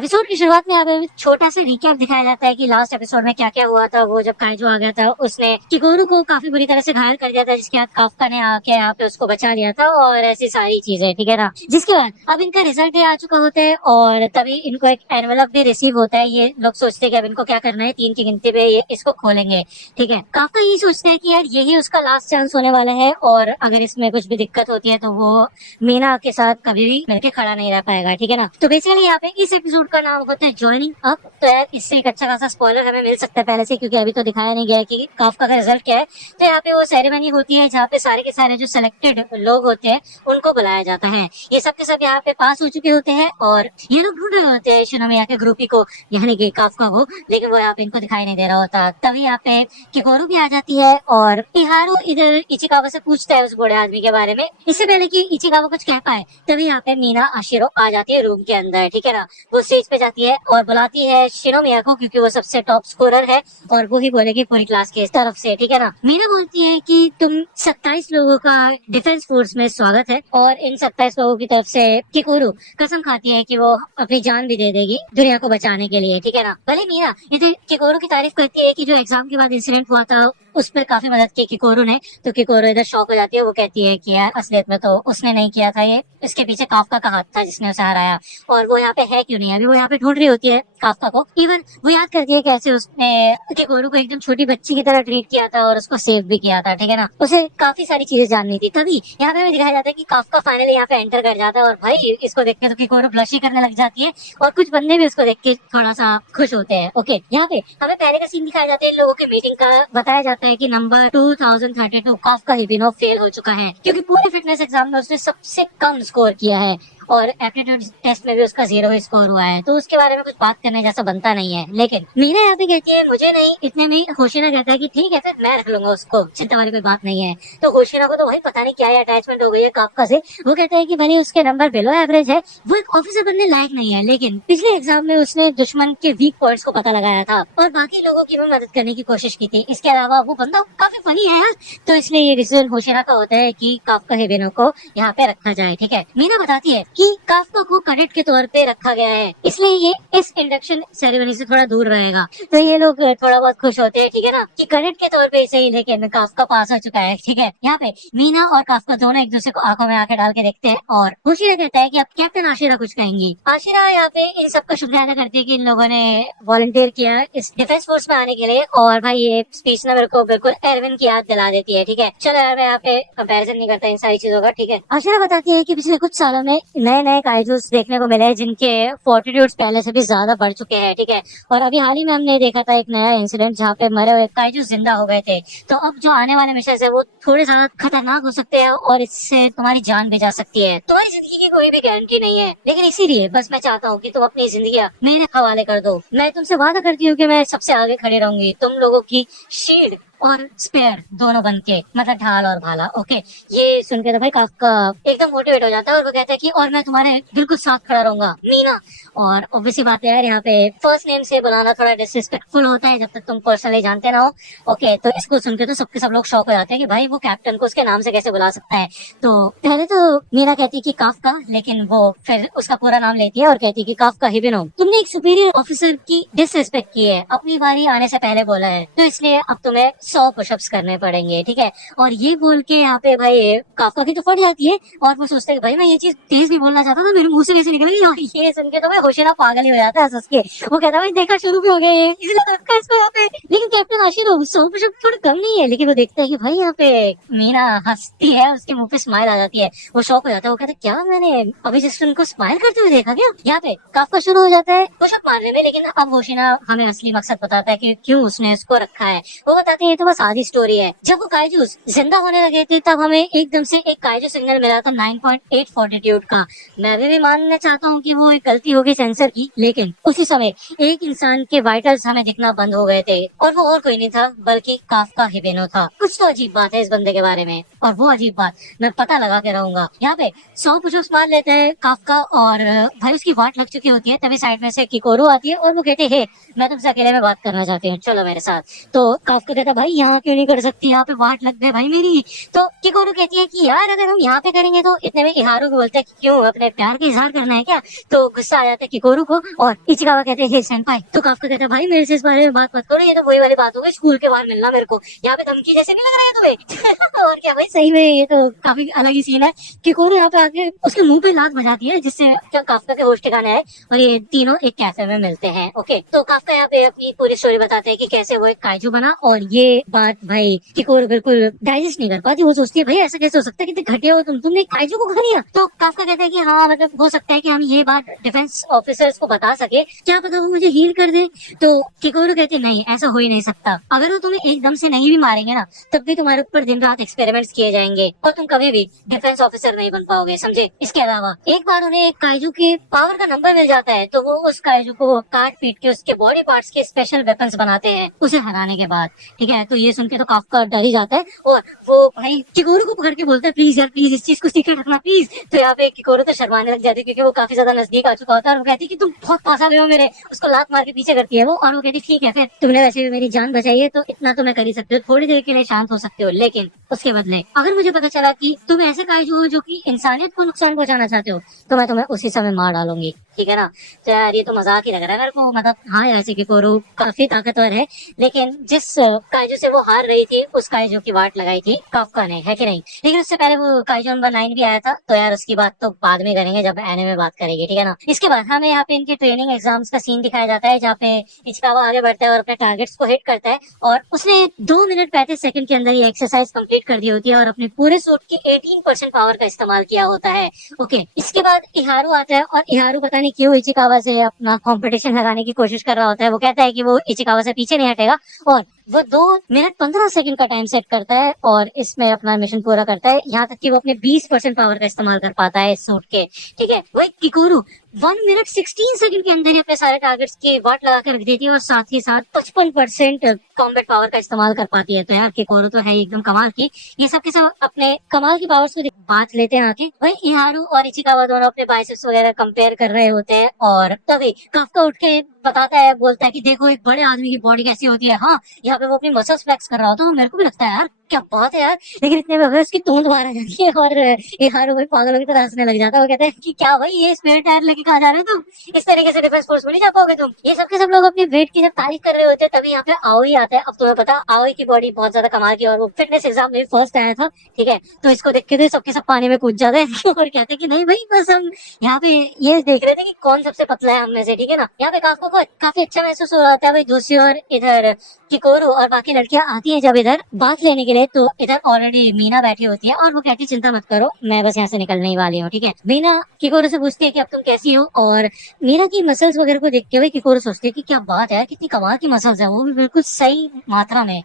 Episode की शुरुआत में हमें छोटा सा रिकैप दिखाया जाता है कि लास्ट एपिसोड में क्या क्या हुआ था। वो जब काइजो आ गया था उसने किकोरू को काफी बुरी तरह से घायल कर दिया था, जिसके बाद काफका ने आके यहाँ पे उसको बचा लिया था और ऐसी सारी चीजें, ठीक है ना। जिसके बाद अब इनका रिजल्ट डे आ चुका होता है और तभी इनको एक एनवेलप भी रिसीव होता है। ये लोग सोचते हैं कि अब इनको क्या करना है, 3 की गिनती पे ये इसको खोलेंगे, ठीक है। काफका ये सोचता है कि यार यही उसका लास्ट चांस होने वाला है और अगर इसमें कुछ भी दिक्कत होती है तो वो मीना के साथ कभी भी मिलके खड़ा नहीं रह पाएगा, ठीक है ना। तो बेसिकली यहाँ पे इस एपिसोड का नाम होता है ज्वाइनिंग अप। तो यार इससे एक अच्छा खासा स्पॉइलर हमें मिल सकता है पहले से, क्योंकि अभी तो दिखाया नहीं गया है कि काफका का रिजल्ट क्या है। तो यहाँ पे वो सेरेमनी होती है जहाँ पे सारे के सारे जो सिलेक्टेड लोग होते हैं उनको बुलाया जाता है। ये सब के सब यहाँ पे पास हो चुके होते हैं और ये लोग ढूंढ रहे होते हैं शिनोमिया के ग्रुपी को, यानी कि काफका को, लेकिन वो यहाँ पे इनको दिखाई नहीं दे रहा होता। तभी यहाँ पे किकोरू भी आ जाती है और इहारो इधर इचिकावा से पूछता है उस बूढ़े आदमी के बारे में। इससे पहले कि इचिकावा कुछ कह पाए तभी यहाँ पे मीना आशिरो आ जाती है रूम के अंदर, ठीक है ना। वो स्टेज पे जाती है और बुलाती है शिनोमिया को, क्योंकि वो सबसे टॉप स्कोरर है और वो ही बोलेगी पूरी क्लास के तरफ से, ठीक है ना। मीना बोलती है कि तुम 27 लोगों का डिफेंस फोर्स में स्वागत है और इन 27 लोगों की तरफ से किकोरू कसम खाती है कि वो अपनी जान भी दे देगी दुनिया को बचाने के लिए, ठीक है ना। भले मीना ये किकोरू की तारीफ करती है कि जो एग्जाम के बाद इंसिडेंट हुआ था उस पर काफी मदद की किकोरू ने, तो किकोरू इधर शॉक हो जाती है। वो कहती है कि यार असलियत में तो उसने नहीं किया था, ये इसके पीछे काफका का हाथ था जिसने उसे हराया और वो यहाँ पे है क्यों नहीं। अभी वो यहाँ पे ढूंढ रही होती है काफका को। इवन वो याद करती है कैसे उसने किकोरू को एकदम छोटी बच्ची की तरह ट्रीट किया था और उसको सेव भी किया था, ठीक है ना। उसे काफी सारी चीजें जाननी थी। तभी यहाँ पे हमें दिखाया जाता है कि काफका फाइनली यहाँ पे एंटर कर जाता है और भाई इसको देख के तो किकोरू ब्लश ही करने लग जाती है और कुछ बंदे भी उसको देख के थोड़ा सा खुश होते हैं। ओके, यहाँ पे हमें पहले का सीन दिखाया जाता है, इन लोगों की मीटिंग का बताया जाता है कि नंबर 2032 काफका हिबिनो फेल हो चुका है क्योंकि पूरे फिटनेस एग्जाम में उसने सबसे कम स्कोर किया है और एप्टीट्यूड टेस्ट में भी उसका 0 स्कोर हुआ है। तो उसके बारे में कुछ बात करने जैसा बनता नहीं है। लेकिन मीना यहाँ पे कहती है मुझे नहीं, इतने में होशिना कहता है कि ठीक है फिर मैं रख लूंगा उसको, चिंता वाली कोई बात नहीं है। तो होशिना को तो वही पता नहीं क्या अटैचमेंट हो गई है काफका से। वो कहता है कि भले उसके नंबर बिलो एवरेज है, वो एक ऑफिसर बनने लायक नहीं है, लेकिन पिछले एग्जाम में उसने दुश्मन के वीक पॉइंट्स को पता लगाया था और बाकी लोगों की भी मदद करने की कोशिश की थी। इसके अलावा वो बंदा काफी फनी है यार। तो इसलिए ये डिसीजन होशिना का होता है कि काफका हिबिनो को यहाँ पे रखा जाए, ठीक है। मीना बताती है कि काफका को कैडेट के तौर पे रखा गया है, इसलिए ये इस इंडक्शन सेरेमनी से थोड़ा दूर रहेगा। तो ये लोग थोड़ा बहुत खुश होते हैं, ठीक है ना, कि कैडेट के तौर पे सही, लेकिन काफका पास हो चुका है, ठीक है। यहाँ पे मीना और काफका दोनों एक दूसरे को आंखों में आंखें डाल के देखते हैं और होशिरा कहता है कि अब कैप्टन आशिरा कुछ कहेंगी। आशिरा यहाँ पे इन सबका शुक्रिया अदा करती है कि इन लोगों ने वॉलंटियर किया इस डिफेंस फोर्स में आने के लिए। और भाई ये स्पीच ना मेरे को बिल्कुल एरविन की याद दिला देती है, ठीक है। चलो यार मैं यहाँ पे कंपैरिजन नहीं करता इन सारी चीजों का, ठीक है। आशिरा बताती है कि पिछले कुछ सालों में नए नए काइजूस देखने को मिले जिनके फोर्टिट्यूड्स पहले से भी ज्यादा बढ़ चुके हैं, ठीक है। और अभी हाल ही में हमने देखा था एक नया इंसिडेंट जहाँ पे मरे हुए काइजूस जिंदा हो गए थे। तो अब जो आने वाले मिशन है वो थोड़े ज्यादा खतरनाक हो सकते हैं और इससे तुम्हारी जान भी जा सकती है। तुम्हारी जिंदगी की कोई भी गारंटी नहीं है, लेकिन इसीलिए बस मैं चाहता हूँ कि तुम अपनी जिंदगी मेरे हवाले कर दो। मैं तुमसे वादा करती हूँ कि मैं सबसे आगे खड़ी रहूंगी, तुम लोगों की शील्ड और स्पेयर दोनों बन के, मतलब ढाल और भाला। ओके, ये सुन के तो भाई काफका एकदम मोटिवेट हो जाता है और वो कहता है कि और मैं तुम्हारे बिल्कुल साथ खड़ा रहूंगा मीना। और ऑब्वियसली बात है यार, यहाँ पे फर्स्ट नेम से बुलाना थोड़ा डिसरिस्पेक्टफुल होता है जब तक तुम पर्सनली जानते ना हो। ओके, तो इसको सुन के तो सबके सब लोग शॉक हो जाते हैं कि भाई वो कैप्टन को उसके नाम से कैसे बुला सकता है। तो पहले तो मीना कहती है कि काफका, लेकिन वो फिर उसका पूरा नाम लेती है और कहती है कि काफका हिबिनो, तुमने एक सुपीरियर ऑफिसर की डिसरिस्पेक्ट की है, अपनी बारी आने से पहले बोला है, तो इसलिए अब तुम्हें 100 पुशअप्स करने पड़ेंगे, ठीक है। और ये बोल के यहाँ पे भाई काफका की तो फट जाती है और वो सोचते हैं भाई मैं ये चीज तेज नहीं बोलना चाहता था, मेरे मुंह से कैसे निकल गई। और ये सुन के तो भाई होशियार पागल ही हो जाता है हंस के। वो कहता है भाई देखा शुरू भी हो गए इसलिए तो रखा इसको यहाँ पे। लेकिन कैप्टन आशिरो 100 पुशअप थोड़ा कम नहीं है, लेकिन वो देखता है कि भाई यहाँ पे मीना हंसती है, उसके मुंह पे स्माइल आ जाती है। वो शॉक हो जाता है, वो कहता है क्या मैंने अभी जस्ट उनको स्माइल करते हुए देखा क्या। यहाँ पे काफका शुरू हो जाता है पुशअप मारने में, लेकिन अब होशिना हमें असली मकसद बताता है कि क्यों उसने इसको रखा है। वो बताते हैं ये तो बस आधी स्टोरी है। जब वो काइजूस जिंदा होने लगे थे तब हमें एकदम से एक काइजू सिग्नल मिला था 9.8 फोर्टिट्यूड का। मैं भी मानना चाहता हूँ कि वो एक गलती होगी सेंसर की, लेकिन उसी समय एक इंसान के वाइटल्स हमें दिखना बंद हो गए थे और वो और कोई नहीं था बल्कि काफका हिबिनो था। कुछ तो अजीब बात है इस बंदे के बारे में और वो अजीब बात मैं पता लगा के रहूंगा। यहाँ पे 100 पुशअप्स मार लेते हैं काफका और भाई उसकी वाट लग चुकी होती है। तभी साइड में से किकोरू आती है और वो कहते हैं मैं तुमसे अकेले में बात करना चाहती हूँ, चलो मेरे साथ। तो काफका कहता भाई भाई यहाँ क्यों नहीं कर सकती, यहाँ पे वाट लग गए भाई मेरी। तो किकोरू कहती है कि यार अगर हम यहाँ पे करेंगे तो इतने में इहारू को बोलता है कि क्यों अपने प्यार का इजहार करना है क्या। तो गुस्सा आ जाता है किकोरू को और इचिकावा कहते हैं हे सेंपाई। तो काफका कहता है भाई मेरे से इस बारे में बात मत करो, ये तो वही वाली बात हो गई स्कूल के बाहर मिलना मेरे को, यहाँ पे धमकी जैसे नहीं लग रहा है तुम्हें। और क्या भाई सही में ये तो काफी अलग ही सीन है। किकोरू यहाँ पे आके उसके मुंह पे लात बजाती है जिससे काफका के होश ठिकाने आए और ये तीनों एक कैफे में मिलते हैं। ओके, तो काफका यहाँ पे अपनी पूरी स्टोरी बताते हैं कि कैसे वो एक काइजू बना और ये बात भाई किकोरू बिल्कुल डाइजेस्ट नहीं कर पाती। वो सोचती है भाई ऐसा कैसे हो सकता है, कितने घटिया हो तुमने काइजू को खा लिया। तो काफका कहता है कि हाँ मतलब हो सकता है कि हम ये बात डिफेंस ऑफिसर्स को बता सके, क्या पता वो मुझे हील कर दे। तो किकोरू कहते नहीं ऐसा हो ही नहीं सकता, अगर वो तुम्हें एकदम से नहीं भी मारेंगे ना तब भी तुम्हारे ऊपर दिन रात एक्सपेरिमेंट्स किए जाएंगे और तुम कभी भी डिफेंस ऑफिसर नहीं बन पाओगे, समझे। इसके अलावा एक बार उन्हें एक काइजू के पावर का नंबर मिल जाता है तो वो उस काइजू को काट पीट के उसके बॉडी पार्ट्स के स्पेशल वेपन्स बनाते हैं उसे हराने के बाद। ठीक है, तो ये सुन के तो काफका डर ही जाता है और वो भाई किकोरू को पकड़ के बोलता है प्लीज यार प्लीज इस चीज को सीक्रेट रखना प्लीज। तो यहाँ पे किकोरू तो शर्माने लग जाती है क्योंकि वो काफी ज्यादा नजदीक आ चुका होता है और वो कहती है कि तुम बहुत पास आ गए हो मेरे। उसको लात मार के पीछे करती है वो और वो कहती ठीक है फिर तुमने वैसे भी मेरी जान बचाई है तो इतना तो मैं कर ही सकती हूँ, थोड़ी देर के लिए शांत हो सकते हो, लेकिन उसके बदले अगर मुझे पता चला कि तुम ऐसे काइजू हो जो कि इंसानियत को नुकसान पहुंचाना चाहते हो तो मैं तुम्हें उसी समय मार डालूंगी। ठीक है ना। तो यार ये तो मजाक ही लग रहा है मेरे को, मतलब हाँ ऐसे किकोरू काफी ताकतवर है लेकिन जिस काइजू से वो हार रही थी उस काइजू की वाट लगाई थी काफका ने, है कि नहीं। लेकिन उससे पहले वो काइजू नंबर 9 भी आया था तो यार उसकी बात तो बाद में करेंगे जब एनीमे में बात करेंगे, ठीक है ना। इसके बाद हमें यहाँ पे इनके ट्रेनिंग एग्जाम्स का सीन दिखाया जाता है जहाँ पे इचिकावा आगे बढ़ता है और अपने टारगेट्स को हिट करता है और उसने 2 मिनट 35 सेकंड के अंदर ये एक्सरसाइज कंप्लीट कर दी होती है और अपने पूरे सूट की 18% पावर का इस्तेमाल किया होता है। ओके, इसके बाद इहारू आता है और इहारू पता नहीं क्यों इचिकावा से अपना कंपटीशन लगाने की कोशिश कर रहा होता है। वो कहता है कि वो इचिकावा से पीछे नहीं हटेगा और वो 2 मिनट 15 सेकंड का टाइम सेट करता है और इसमें अपना मिशन पूरा करता है, यहाँ तक कि वो अपने 20% पावर का इस्तेमाल कर पाता है इस सूट के। ठीक है, वही किकोरू 1 मिनट 16 सेकंड के अंदर ही अपने सारे टारगेट्स की वाट लगा के रख देती है और साथ ही साथ 55% कॉम्बैट पावर का इस्तेमाल कर पाती है। तो यार किकोरू तो है एकदम कमाल की। ये सब के सब अपने कमाल की पावर्स को बात लेते हैं आके। वही इहारू और इचिकावा दोनों अपने बाइसेप्स वगैरह कंपेयर कर रहे होते हैं और तभी काफका उठ के बताता है, बोलता है कि देखो एक बड़े आदमी की बॉडी कैसी होती है। हाँ, यहाँ पे वो अपनी मसल्स फ्लेक्स कर रहा होता है तो मेरे को भी लगता है यार क्या बात है यार, लेकिन इतने में उसकी तोंद बाहर आ जाती है और इहारू भाई पागलों की तरह हंसने लग जाता है। वो कहता है कि क्या भाई ये स्पेयर टायर लेके कहाँ जा रहे हो तुम, इस तरीके से डिफेंस फोर्स में नहीं जा पाओगे तुम। ये सब के सब लोग अपनी वेट की जब तारीफ कर रहे होते हैं तभी यहाँ पे आओई आता है। अब तुम्हें पता आओई की बॉडी बहुत ज्यादा कमाल की और वो फिटनेस एग्जाम में फर्स्ट आया था। ठीक है, तो इसको देख के तो सबके सब पानी में कूद जाते हैं और कहते हैं कि नहीं भाई बस हम यहाँ पे ये देख रहे थे कि कौन सबसे पतला है हम में से। ठीक है ना, यहाँ पे काफका को काफी अच्छा महसूस हो रहा था भाई। दूसरी ओर इधर किकोरू और बाकी लड़कियां आती हैं जब इधर बात लेने के लिए तो इधर ऑलरेडी मीना बैठी होती है और वो कहती है चिंता मत करो मैं बस यहाँ से निकलने ही वाली हूँ। ठीक है, मीना किकोरू से पूछती है कि अब तुम कैसी हो और मीना की मसल्स वगैरह को देखते हुए किकोरू सोचती है कि क्या बात है, कितनी कमाल की मसल्स है, वो भी बिल्कुल सही मात्रा में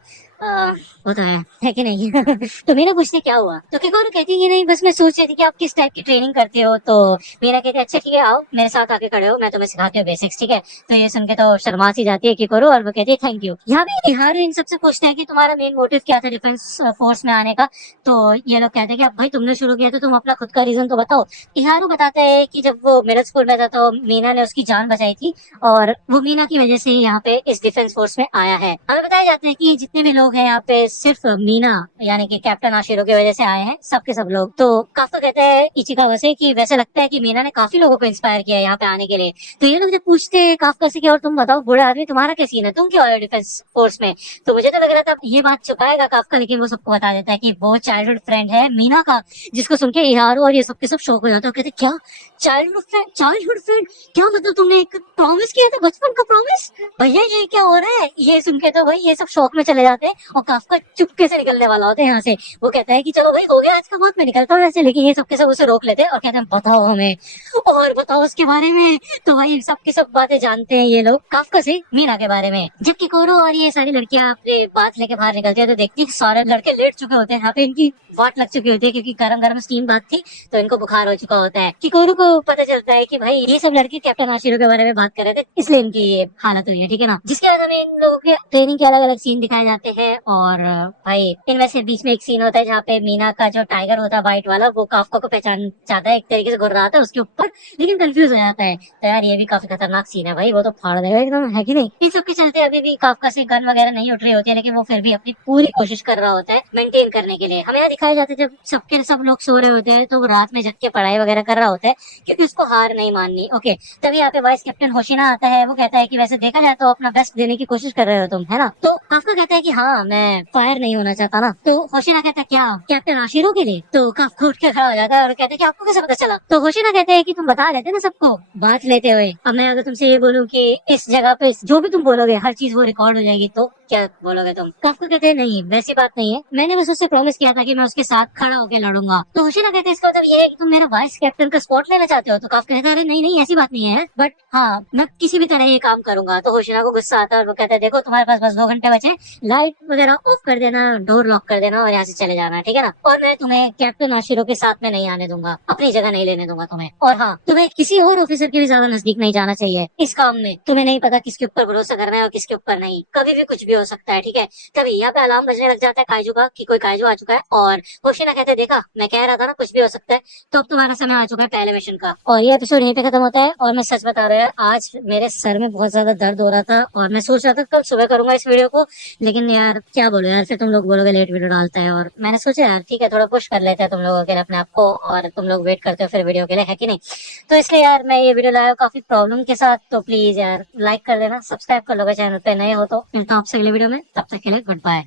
होता है कि नहीं। तो मीना पूछती क्या हुआ तो किकोरू कहती है कि नहीं बस मैं सोच रही थी कि आप किस टाइप की ट्रेनिंग करते हो। तो मीना कहती है अच्छा ठीक है आओ मेरे साथ आके खड़े हो मैं तुम्हें सिखाती हूँ बेसिक्स। ठीक है, तो ये सुन के तो शर्मा सी जाती है किकोरू और वो कहती है थैंक यू। यहाँ पे इहारू इन सबसे पूछते हैं कि तुम्हारा मेन मोटिव क्या था डिफेंस फोर्स में आने का। तो ये लोग कहते हैं कि अब भाई तुमने शुरू किया तो तुम अपना खुद का रीजन तो बताओ। इहारू बताता है कि जब वो मिडिल स्कूल में था तो मीना ने उसकी जान बचाई थी और वो मीना की वजह से यहाँ पे इस डिफेंस फोर्स में आया है। हमें बताया जाता है कि जितने भी लोग हैं यहाँ पे सिर्फ मीना यानी कि कैप्टन आशिरो की वजह से आए हैं, सबके सब लोग। तो काफका कहते हैं इचिकावा से कि वैसे लगता है कि मीना ने काफी लोगों को इंस्पायर किया है यहाँ पे आने के लिए। तो ये लोग जब पूछते हैं काफका से कि और तुम बताओ बूढ़े आदमी तुम्हारा क्या सीन है, तुम क्यों आए हो डिफेंस फोर्स में। तो मुझे तो लग रहा था ये बात छुपाएगा काफका लेकिन वो सबको बता देता है कि वो चाइल्डहुड फ्रेंड है मीना का, जिसको सुन के इहारू और ये सबके सब शौक हो जाता है। कहते क्या चाइल्डहुड फ्रेंड क्या मतलब तुमने एक प्रॉमिस किया था बचपन का प्रॉमिस, भैया ये क्या हो रहा है। ये सुन के तो भाई ये सब शौक में चले जाते हैं और काफका चुपके से निकलने वाला होता है यहाँ से। वो कहता है कि चलो भाई हो गया आज का बात मैं निकलता हूँ ऐसे, लेकिन ये सबके सब उसे रोक लेते हैं और कहते हैं बताओ हमें और बताओ उसके बारे में। तो भाई सबकी सब बातें जानते हैं ये लोग काफका से मीना के बारे में। जब किकोरू और ये सारी लड़कियां अपनी बात लेके बाहर निकलती है तो देखती है सारे लड़के लेट चुके होते हैं, यहाँ पे इनकी वाट लग चुकी होती है क्योंकि गरम गरम स्टीम बात थी तो इनको बुखार हो चुका होता है। किकोरू को पता चलता है कि भाई ये सब लड़के कैप्टन आशिरो के बारे में बात कर रहे थे इसलिए इनकी ये हालत हुई है। ठीक है ना, जिसके बाद हमें इन लोगों के ट्रेनिंग के अलग अलग सीन दिखाए जाते हैं हैं और भाई इनमें से बीच में एक सीन होता है जहाँ पे मीना का जो टाइगर होता है व्हाइट वाला वो काफका को पहचान जाता है, एक तरीके से गुर्राता है उसके ऊपर, लेकिन कंफ्यूज हो जाता है। तो यार ये भी काफी खतरनाक सीन है भाई, वो तो फाड़ देगा एकदम, है कि नहीं। इन सब के चलते अभी भी काफका से गन वगैरह नहीं उठ रही होती है, लेकिन वो फिर भी अपनी पूरी कोशिश कर रहा होता है मेंटेन करने के लिए। हमें यहाँ दिखाया जाता है जब सब लोग सो रहे होते हैं तो वो रात में जग के पढ़ाई वगैरह कर रहा होता है, क्योंकि उसको हार नहीं माननी। ओके, तभी यहाँ पे वाइस कैप्टन होशिना आता है, वो कहता है कि वैसे देखा जाए तो अपना बेस्ट देने की कोशिश कर रहे हो तुम, है ना। तो काफका कहता है कि हाँ मैं फायर नहीं होना चाहता ना। तो होशिना कहता है क्या कैप्टन आशिरों के लिए। तो काफका उठ के खड़ा हो जाता है और कहता है कि आपको कैसे पता चला। तो होशिना कहते हैं कि तुम बता देते ना सबको बात लेते हुए, अब मैं अगर तुमसे ये बोलूं कि इस जगह पे जो भी तुम बोलोगे हर चीज वो रिकॉर्ड हो जाएगी, तो क्या बोलोगे तुम। काफका कहते हैं नहीं वैसी बात नहीं है, मैंने बस उससे प्रॉमिस किया था कि मैं उसके साथ खड़ा होकर लड़ूंगा। तो होशिना कहते हैं इसका मतलब ये है कि तुम मेरा वाइस कैप्टन का स्पॉट लेना चाहते हो। तो काफका कहता है अरे नहीं नहीं ऐसी बात नहीं है, बट हाँ मैं किसी भी तरह ये काम करूंगा। तो होशिना को गुस्सा आता है और वो कहता है देखो तुम्हारे पास बस 2 घंटे बचे, लाइट वगैरह ऑफ कर देना, डोर लॉक कर देना और यहाँ से चले जाना, ठीक है ना। और मैं तुम्हें कैप्टन आशिरो के साथ में नहीं आने दूंगा, अपनी जगह नहीं लेने दूंगा तुम्हें। और हाँ तुम्हें किसी और ऑफिसर के भी ज्यादा नजदीक नहीं जाना चाहिए इस काम में। तुम्हें नहीं पता किसके ऊपर भरोसा करना है और किसके ऊपर नहीं, कभी भी कुछ भी हो सकता है, ठीक है। तभी यहाँ पे अलार्म बजने लग जाता है काइजू का कि कोई काइजू आ चुका है, और होशिना कहते हैं देखा मैं कह रहा था ना कुछ भी हो सकता है। तो अब तुम्हारा समय आ चुका है पहले मिशन का। और ये एपिसोड यहीं पे खत्म होता है। और मैं सच बता रहा हूँ आज मेरे सर में बहुत ज्यादा दर्द हो रहा था और मैं सोच रहा था कल सुबह करूंगा इस वीडियो को, लेकिन यार क्या बोलो यार, फिर तुम लोग बोलोगे लेट वीडियो डालता है। और मैंने सोचा यार ठीक है थोड़ा पुश कर लेते हैं तुम लोगों के लिए अपने आप को, और तुम लोग वेट करते हो फिर वीडियो के लिए, है कि नहीं। तो इसलिए यार मैं ये वीडियो लाया काफी प्रॉब्लम के साथ, तो प्लीज यार लाइक कर देना, सब्सक्राइब कर लोगे चैनल पे नए हो तो। मिलता हूँ आपसे अगले वीडियो में, तब तक के लिए गुड बाय।